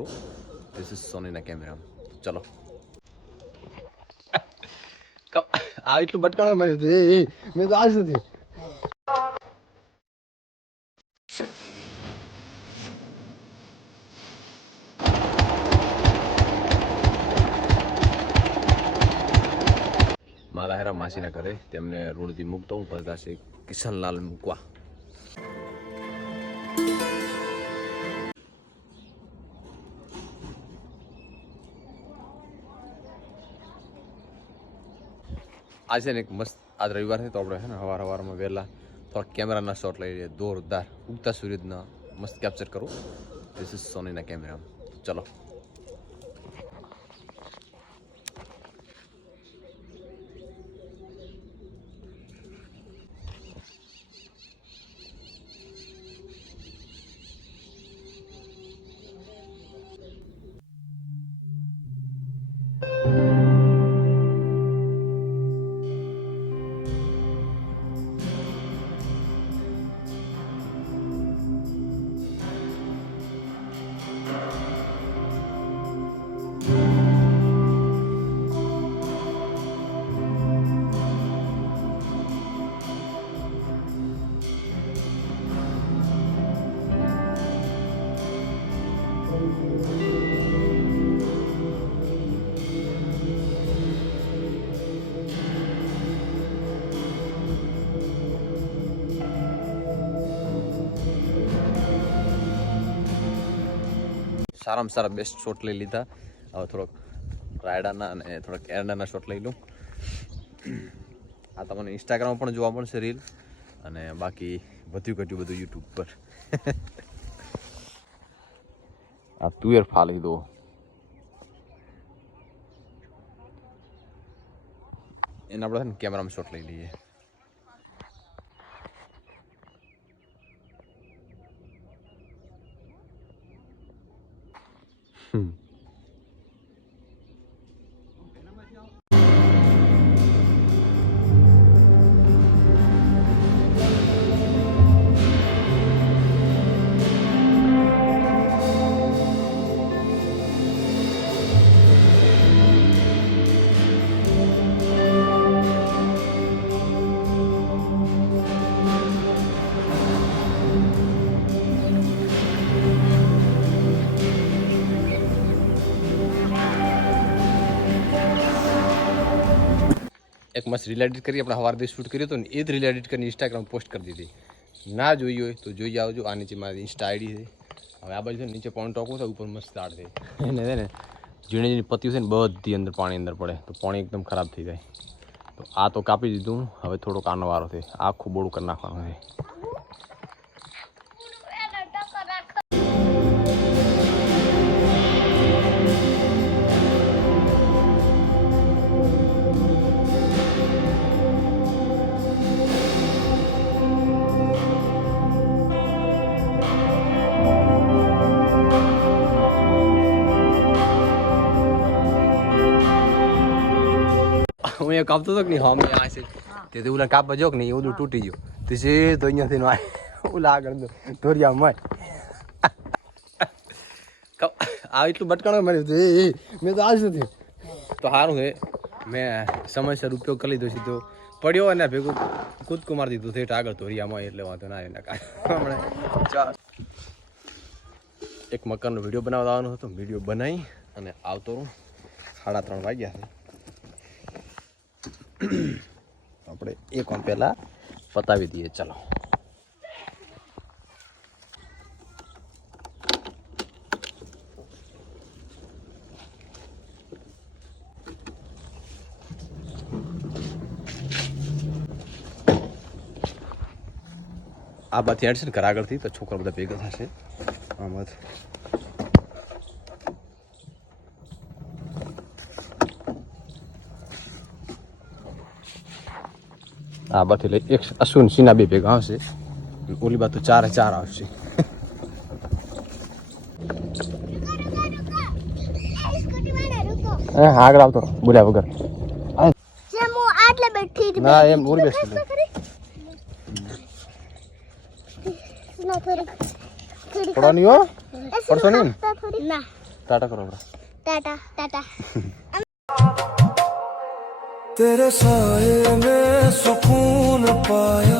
This is Sony na camera. ચલો આ એટલું બટકાણો મળ્યું હતું મેં તો આજ સુધી મારા હેરા માસીના ઘરે તેમને રોડથી મૂકતો હું પછી કિશનલાલ મૂકવા आज है एक मस्त आज रविवार है तो આપણે है ને હવારમાં વહેલા થોડા કેમેરાના શોટ લઈ લઈએ જોરદાર ઉગતા સૂર્યના મસ્ત કેપ્ચર કરું ધીસ ઇઝ સોનીના કેમેરા ચલો સારામાં સારા બેસ્ટ શોટ લઈ લીધા હવે થોડોક રાયડાના અને થોડાક એરડાના શોટ લઈ લઉં આ તમને ઇન્સ્ટાગ્રામ પણ જોવા મળશે રીલ અને બાકી વધુ ઘટ્યું બધું યુટ્યુબ પર આ તુવેર ફાલી દો એના આપણે કેમેરામાં શોટ લઈ લઈએ એક મસ્ત રીલ એડિટ કરી આપણે સવારથી શૂટ કર્યું હતું ને એ જ રીલ એડિટ કરીને ઇન્સ્ટાગ્રામ પોસ્ટ કરી દીધી ના જોઈ હોય તો જોઈ આવજો આ નીચે મારી ઇન્સ્ટા આઈડી છે હવે આ બાજુ છે નીચે પાણી ટોકું છે ઉપર મસ્ત ઝાડ છે એને છે ને ઝીણી ઝીણી પત્યું છે ને બધી અંદર પાણી અંદર પડે તો પાણી એકદમ ખરાબ થઈ જાય તો આ તો કાપી દીધું હવે થોડોક આનો વારો છે આખું બોળું કરી નાખવાનું છે હું એ કાપતો હતો કે નહીં હા આ છે તે ઓલા કાપવા જો કે નહીં ઓલું તૂટી ગયું તે સીધો અહીંયાથી ઓલા આગળ ધોરિયા મય આ એટલું બટકાણો મળ્યું હતું મેં તો આજ નથી તો સારું છે મેં સમયસર ઉપયોગ કરી લીધો સીધો પડ્યો અને ભેગું કૂદકું મારી દીધું થેટ આગળ ધોરિયામાં એટલે વાંધો ના એના હમણાં એક મકાનનો વિડીયો બનાવવાનો હતો વિડીયો બનાવી અને આવતો રહું 3:30 વાગ્યા છે આપણે એક કામ પહેલા પતાવી દઈએ ચલો આ બાથી હેડ છે ને ઘર આગળથી તો છોકરા બધા ભેગા થશે આમાં આ બાથી લઈ એક અશ્વિન સિન્હા બે ભેગા આવશે ઓલી બાદ તો 4 આવશે આગળ આવતો બોલ્યા વગર ના એમ ઉર બેસી પડવાની હો પડતો નહીં ના ટાટા કરો टाटा टाटा तेरे साए में सुकून पाया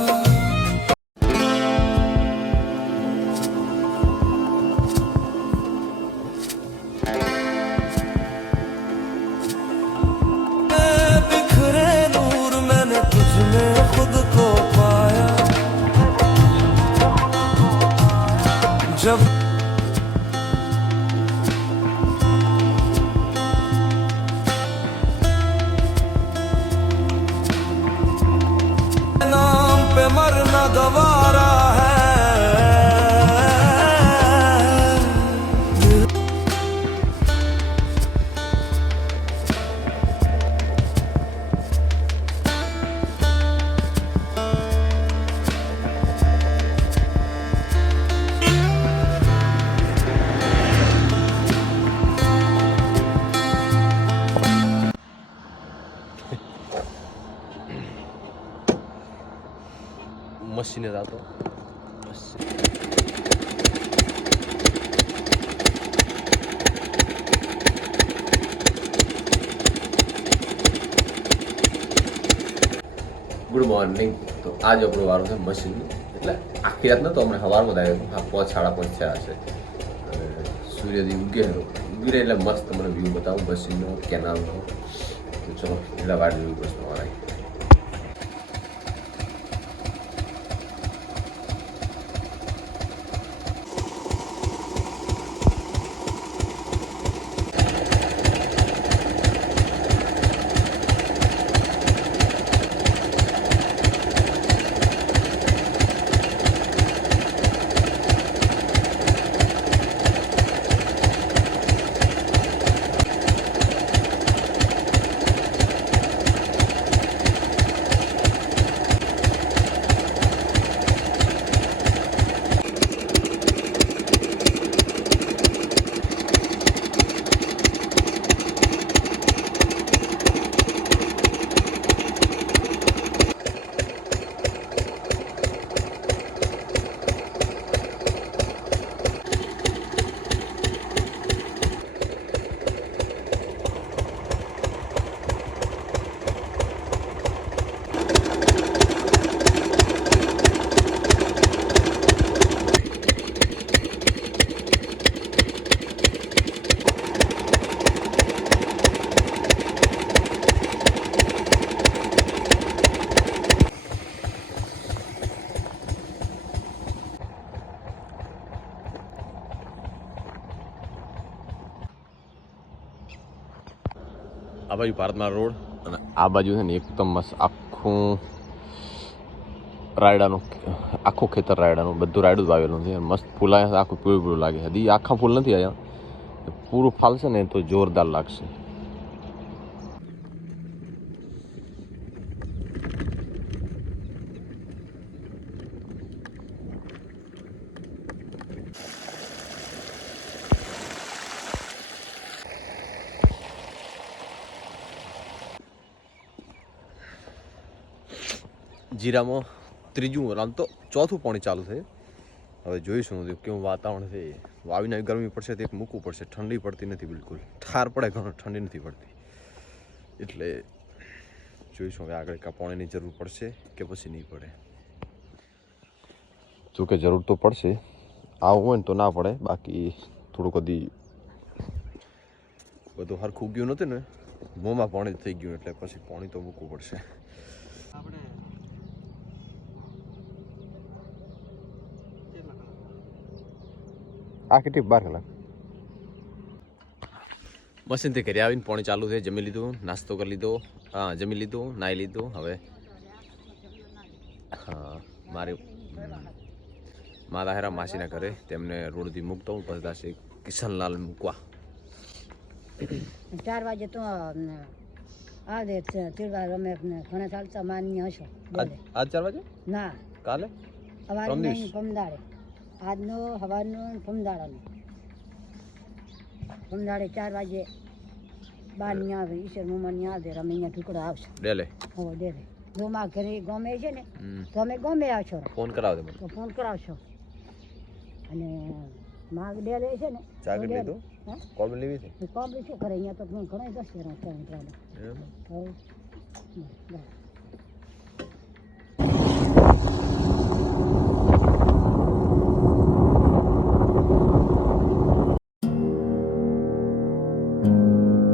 बिखरे नूर मैंने तुझ में खुद को पाया जब नाम पे मरना गवारा है મશીને જાતો ગુડ મોર્નિંગ. તો આજ આપણો વારો છે મશીનનો, એટલે આખી રાત નતો, હમણાં સવારમાં જ આવ્યો. 5 સાડા 5 થયા હશે. સૂર્યજી ઉગે ઉગી રહે એટલે મસ્ત તમને વ્યૂ બતાવું મશીનનો, કેનાલનો. તો ચલો એટલા વાર વ્યૂ બસ તમારા આ બાજુ ભારતમાં રોડ અને આ બાજુ છે ને એકદમ મસ્ત આખું રાયડાનું, આખું ખેતર રાયડાનું, બધું રાયડું જ વાવેલું છે. મસ્ત ફૂલ આવ્યા છે, આખું પીળું પીળું લાગે. હજી આખા ફૂલ નથી આવ્યા, પૂરું ફાલશે ને તો જોરદાર લાગશે. જીરામાં ત્રીજું આમ તો ચોથું પાણી ચાલુ છે. હવે જોઈશું કેવું વાતાવરણ છે. વાવીને ગરમી પડશે તો એક મૂકવું પડશે. ઠંડી પડતી નથી બિલકુલ, ઠાર પડે ઘણો, ઠંડી નથી પડતી. એટલે જોઈશું હવે આગળ કાં પાણીની જરૂર પડશે કે પછી નહીં પડે. જોકે જરૂર તો પડશે, આવું હોય ને તો ના પડે. બાકી થોડુંક બધી બધું હરખું ગયું નથી ને, મોંમાં પાણી થઈ ગયું એટલે પછી પાણી તો મૂકવું પડશે. આ કેટલી 12 કલાક મશીનથી ઘરે આવીને પાણી ચાલુ છે. જમી લીધું, નાસ્તો કરી લીધો, હા જમી લીધું, નાહી લીધું. હવે હા મારા હેરા માસીના ઘરે તેમને રોડથી મૂકતો હું, પછી દાસે કિશનલાલ મૂકવા 4 વાગે તો આવે તીરવા રમે ઘણા ચાલતા માન્ય હશો. આજ 4 વાગે ના કાલે સવારે નહીં, પમદાડે. આજનો સવારનો પમદાડાનો પમદાડે 4 વાગે બાર ની આવે, ઈશ્વર મુમન ની આવે રમે અહીંયા ટુકડો આવશે ડેલે. હો ડેલે. જો માં ઘરે ગમે છે ને તો અમે ગમે આવશો, ફોન કરાવજો મને, તો ફોન કરાવશો. અને માગ ડેલે છે ને ચાકડી લીધો, હા કોલ લેવી છે કોબરી શું કરે અહીંયા તો ઘણા દસ જણા છે એમ હવે